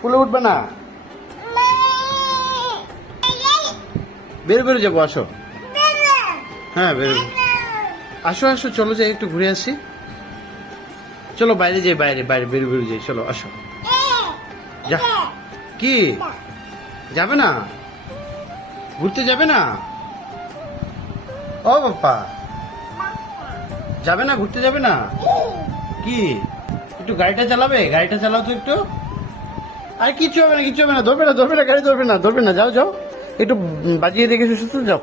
পুলে উঠবে না, বের বেরো যাবো, আসো। হ্যাঁ বেরো, আসো আসো, চলো যাই একটু ঘুরে আসি। চলো বাইরে যাই, বাইরে বাইরে বেরো বেরো যাই, চলো আসো। যা, কি যাবে না, ঘুরতে যাবে না? ও বাপ্পা, যাবে না, ঘুরতে যাবে না? কি, একটু গাড়িটা চালাবে? গাড়িটা চালাও তো একটু। আর কিচ্ছু হবে না, কিচ্ছু হবে না, ধরবে না ধরবে না, গাড়ি ধরবে না, ধরবে না, যাও যাও, একটু বাজিয়ে দেখে সুস্থ যাও।